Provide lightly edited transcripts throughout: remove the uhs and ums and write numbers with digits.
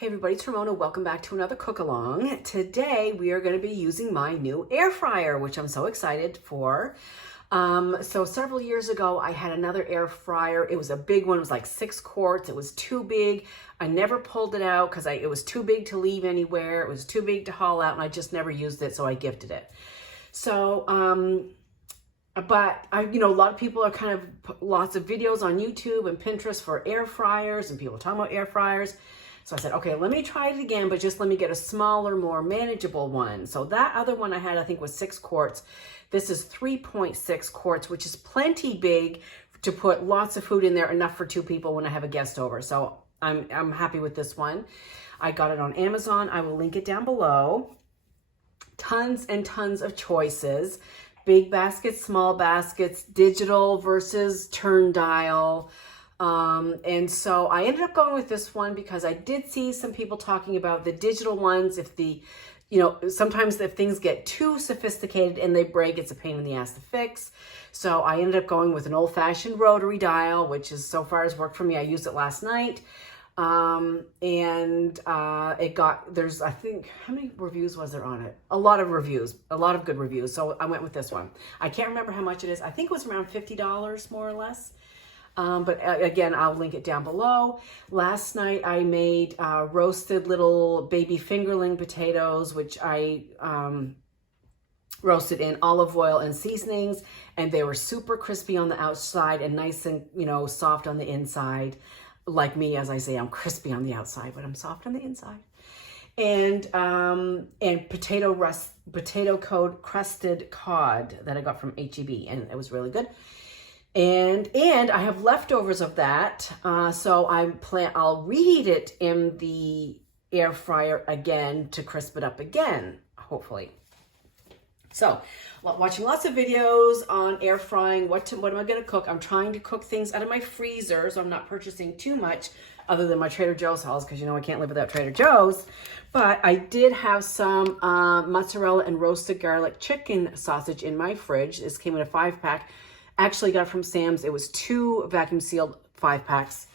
Hey everybody, it's Ramona. Welcome back to another cook-along. Today we are going to be using my new air fryer, which I'm so excited for. So several years ago, I had another air fryer. It was a big one. It was like 6 quarts. It was too big. I never pulled it out because it was too big to leave anywhere. It was too big to haul out, and I just never used it, so I gifted it. So, but a lot of people are lots of videos on YouTube and Pinterest for air fryers, and people talking about air fryers. So I said, okay, let me try it again, but just let me get a smaller, more manageable one. So that other one I had, I think, was 6 quarts. This is 3.6 quarts, which is plenty big to put lots of food in there, enough for 2 people when I have a guest over. So I'm happy with this one. I got it on Amazon. I will link it down below. Tons and tons of choices. Big baskets, small baskets, digital versus turn dial. And so I ended up going with this one because I did see some people talking about the digital ones. Sometimes if things get too sophisticated and they break, it's a pain in the ass to fix. So I ended up going with an old-fashioned rotary dial, which is so far has worked for me. I used it last night. There's, I think, how many reviews was there on it? A lot of reviews, a lot of good reviews. So I went with this one. I can't remember how much it is. I think it was around $50 more or less. But again, I'll link it down below. Last night I made roasted little baby fingerling potatoes, which I roasted in olive oil and seasonings, and they were super crispy on the outside and nice and soft on the inside. Like me, as I say, I'm crispy on the outside, but I'm soft on the inside. And potato crusted cod that I got from H-E-B, and it was really good. And I have leftovers of that, so I'll reheat it in the air fryer again to crisp it up again, hopefully. So, watching lots of videos on air frying, what am I going to cook? I'm trying to cook things out of my freezer, so I'm not purchasing too much other than my Trader Joe's hauls, because I can't live without Trader Joe's. But I did have some mozzarella and roasted garlic chicken sausage in my fridge. This came in a 5-pack. Actually got it from Sam's. It was 2 vacuum sealed 5-packs.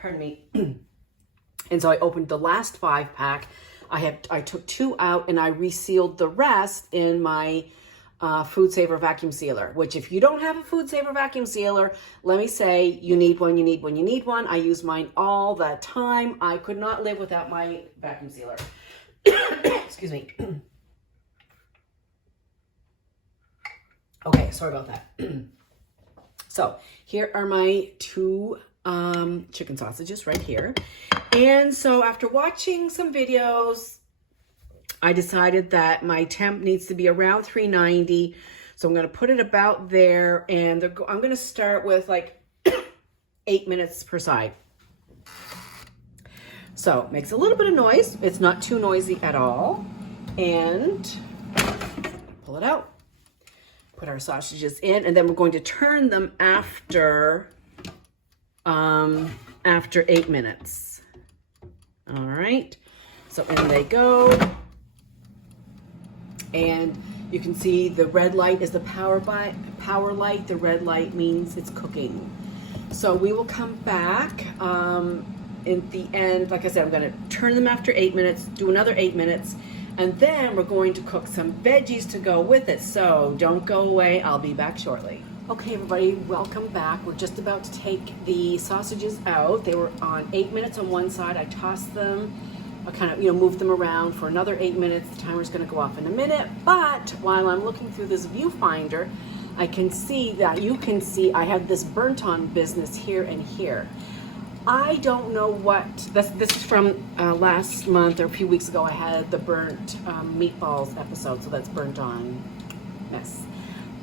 Pardon me. And so I opened the last 5-pack. I took 2 out and I resealed the rest in my Food Saver vacuum sealer, which if you don't have a Food Saver vacuum sealer, let me say you need one, you need one, you need one. I use mine all the time. I could not live without my vacuum sealer. Excuse me. Okay, sorry about that. So here are my 2 chicken sausages right here. And so after watching some videos, I decided that my temp needs to be around 390. So I'm going to put it about there. And I'm going to start with like 8 minutes per side. So makes a little bit of noise. It's not too noisy at all. And pull it out. Put our sausages in, and then we're going to turn them after 8 minutes. All right, so in they go. And you can see the red light is the power light. The red light means it's cooking. So we will come back in the end. Like I said, I'm going to turn them after 8 minutes, do another 8 minutes, and then we're going to cook some veggies to go with it. So don't go away. I'll be back shortly. Okay, everybody, welcome back. We're just about to take the sausages out. They were on 8 minutes on one side. I tossed them. I kind of, moved them around for another 8 minutes. The timer's going to go off in a minute. But while I'm looking through this viewfinder, I can see that I have this burnt on business here and here. I don't know what, this is from last month or a few weeks ago. I had the burnt meatballs episode, so that's burnt on mess.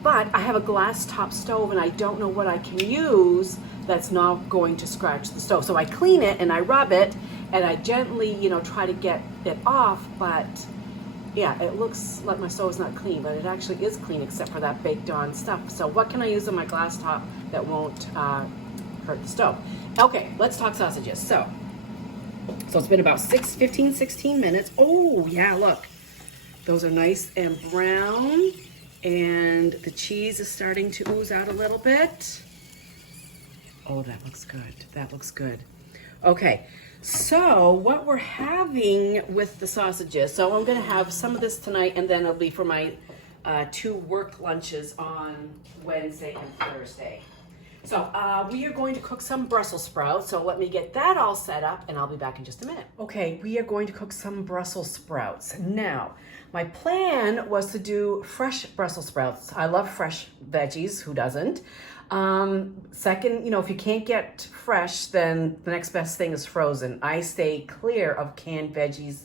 But I have a glass top stove and I don't know what I can use that's not going to scratch the stove. So I clean it and I rub it and I gently, try to get it off, but yeah, it looks like my stove is not clean, but it actually is clean except for that baked on stuff. So what can I use on my glass top that won't hurt the stove? Okay, let's talk sausages. So it's been about 16 minutes. Oh yeah, look, those are nice and brown, and the cheese is starting to ooze out a little bit. Oh, that looks good. That looks good. Okay, So what we're having with the sausages, so I'm gonna have some of this tonight, and then it'll be for my 2 work lunches on Wednesday and Thursday. So we are going to cook some Brussels sprouts, so let me get that all set up and I'll be back in just a minute. Okay, we are going to cook some Brussels sprouts. Now, my plan was to do fresh Brussels sprouts. I love fresh veggies, who doesn't? Second, you know, if you can't get fresh, then the next best thing is frozen. I stay clear of canned veggies,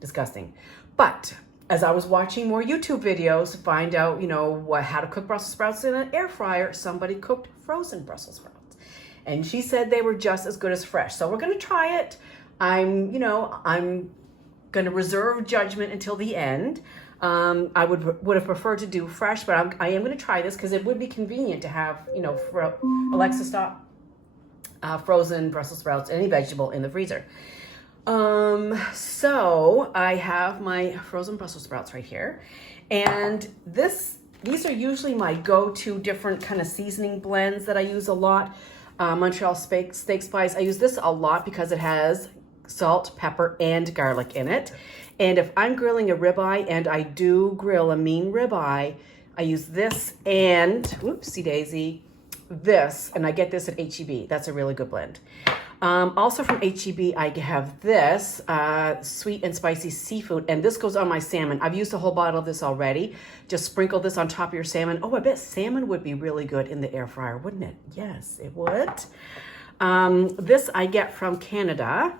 disgusting. But as I was watching more YouTube videos to find out, you know, how to cook Brussels sprouts in an air fryer, somebody cooked frozen Brussels sprouts. And she said they were just as good as fresh. So we're going to try it. I'm going to reserve judgment until the end. I would have preferred to do fresh, but I am going to try this because it would be convenient to have, you know, Alexa, stop, frozen Brussels sprouts, any vegetable in the freezer. So I have my frozen Brussels sprouts right here, and these are usually my go-to different kind of seasoning blends that I use a lot. Montreal steak spice. I use this a lot because it has salt, pepper, and garlic in it. And if I'm grilling a ribeye, and I do grill a mean ribeye, I use this and, whoopsie daisy, this, and I get this at H-E-B. That's a really good blend. Also from H-E-B, I have this sweet and spicy seafood, and this goes on my salmon. I've used a whole bottle of this already. Just sprinkle this on top of your salmon. Oh, I bet salmon would be really good in the air fryer, wouldn't it? Yes, it would. This I get from Canada.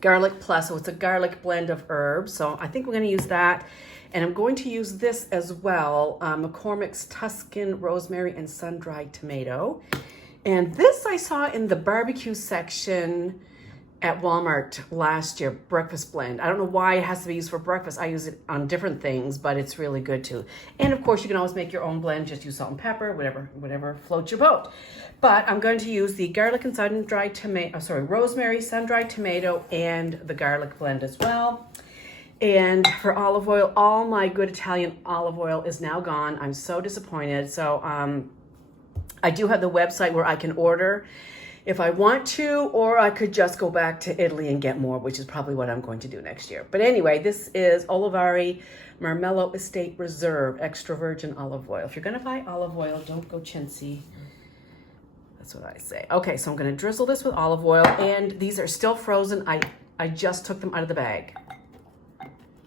Garlic Plus, so it's a garlic blend of herbs. So I think we're going to use that. And I'm going to use this as well, McCormick's Tuscan Rosemary and Sun-Dried Tomato. And this I saw in the barbecue section at Walmart last year, breakfast blend. I don't know why it has to be used for breakfast. I use it on different things, but it's really good too. And of course, you can always make your own blend. Just use salt and pepper, whatever floats your boat. But I'm going to use the garlic and sun-dried tomato, rosemary, sun-dried tomato, and the garlic blend as well. And for olive oil, all my good Italian olive oil is now gone. I'm so disappointed. So I do have the website where I can order if I want to, or I could just go back to Italy and get more, which is probably what I'm going to do next year. But anyway, this is Olivari Marmello Estate Reserve Extra Virgin Olive Oil. If you're going to buy olive oil, don't go chintzy. That's what I say. Okay, so I'm going to drizzle this with olive oil, and these are still frozen. I just took them out of the bag.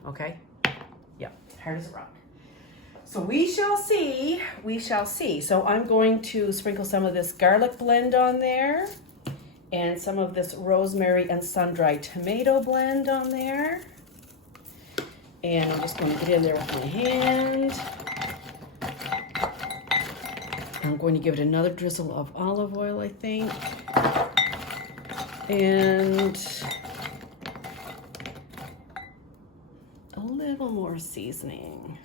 Okay? Yeah, hard as a rock. So we shall see, So I'm going to sprinkle some of this garlic blend on there and some of this rosemary and sun-dried tomato blend on there. And I'm just going to get in there with my hand. I'm going to give it another drizzle of olive oil, I think. And a little more seasoning.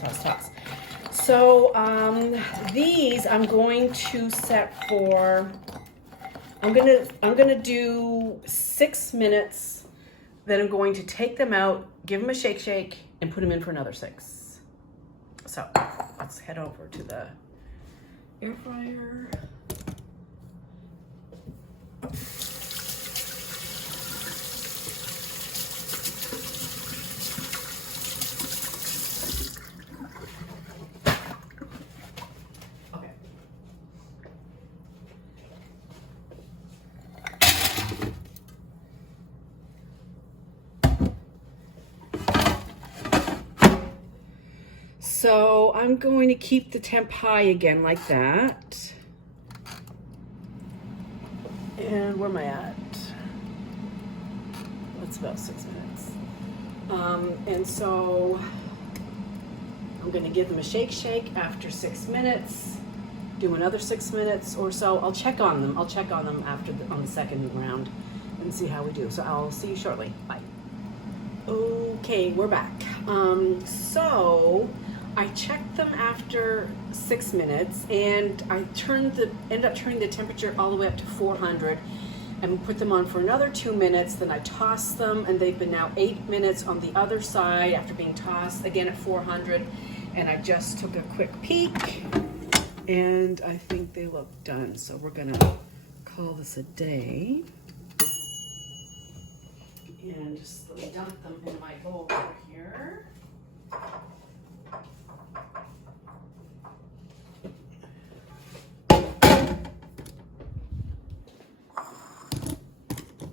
Toss. So these I'm going to set for, I'm gonna do 6 minutes. Then I'm going to take them out, give them a shake, and put them in for another 6. So let's head over to the air fryer. So I'm going to keep the temp high again like that. And where am I at? That's about 6 minutes. And so I'm going to give them a shake after 6 minutes. Do another 6 minutes or so. I'll check on them. After on the second round and see how we do. So I'll see you shortly. Bye. Okay, we're back. So I checked them after 6 minutes, and I ended up turning the temperature all the way up to 400, and put them on for another 2 minutes. Then I tossed them, and they've been now 8 minutes on the other side after being tossed again at 400. And I just took a quick peek, And I think they look done. So we're gonna call this a day. And just let me dump them in my bowl over here.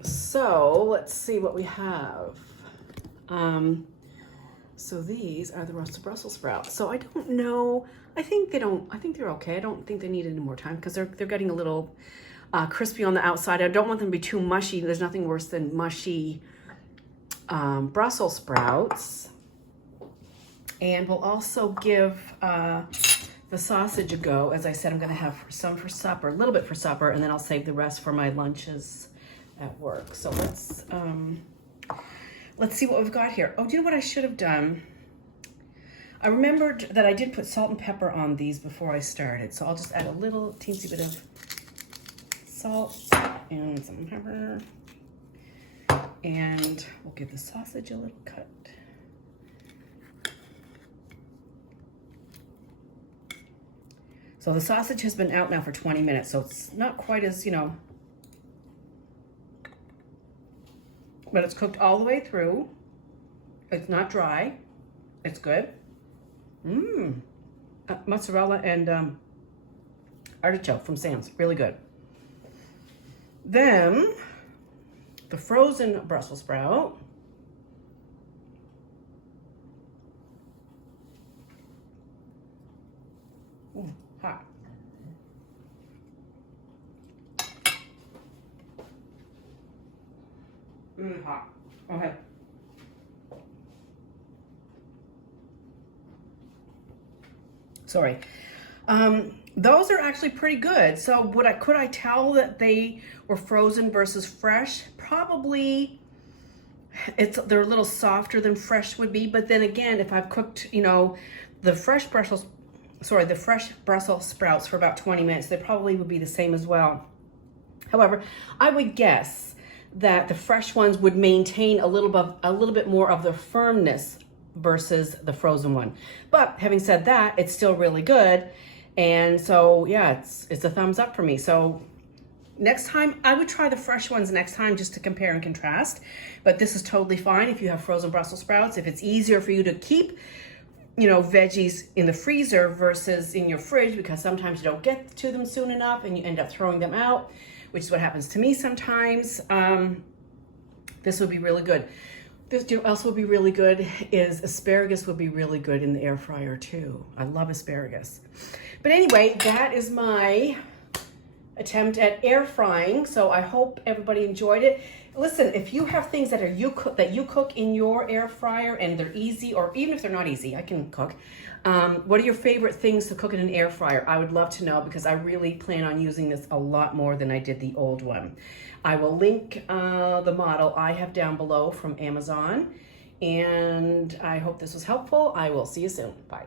So let's see what we have. So these are the roasted Brussels sprouts. So I don't know. I think they're okay. I don't think they need any more time because they're getting a little crispy on the outside. I don't want them to be too mushy. There's nothing worse than mushy Brussels sprouts. And we'll also give the sausage a go. As I said, I'm going to have some for supper, a little bit for supper, and then I'll save the rest for my lunches at work. So let's see what we've got here. Oh, do you know what I should have done? I remembered that I did put salt and pepper on these before I started. So I'll just add a little teensy bit of salt and some pepper. And we'll give the sausage a little cut. So the sausage has been out now for 20 minutes, so it's not quite as, but it's cooked all the way through. It's not dry. It's good. Mozzarella and artichoke from Sam's, really good. Then the frozen Brussels sprout. Ooh, hot. Really hot. Okay. Sorry. Those are actually pretty good. So could I tell that they were frozen versus fresh? Probably. They're a little softer than fresh would be, but then again, if I've cooked, the fresh Brussels sprouts for about 20 minutes, they probably would be the same as well. However, I would guess that the fresh ones would maintain a little bit more of the firmness versus the frozen one. But having said that, it's still really good. And so, yeah, it's a thumbs up for me. So next time, I would try the fresh ones next time just to compare and contrast. But this is totally fine if you have frozen Brussels sprouts. If it's easier for you to keep, veggies in the freezer versus in your fridge, because sometimes you don't get to them soon enough and you end up throwing them out, which is what happens to me sometimes. This would be really good. This else would be really good is asparagus would be really good in the air fryer too. I love asparagus. But anyway, that is my attempt at air frying. So I hope everybody enjoyed it. Listen, if you have things that you cook in your air fryer and they're easy, or even if they're not easy, I can cook. What are your favorite things to cook in an air fryer? I would love to know because I really plan on using this a lot more than I did the old one. I will link the model I have down below from Amazon, and I hope this was helpful. I will see you soon. Bye.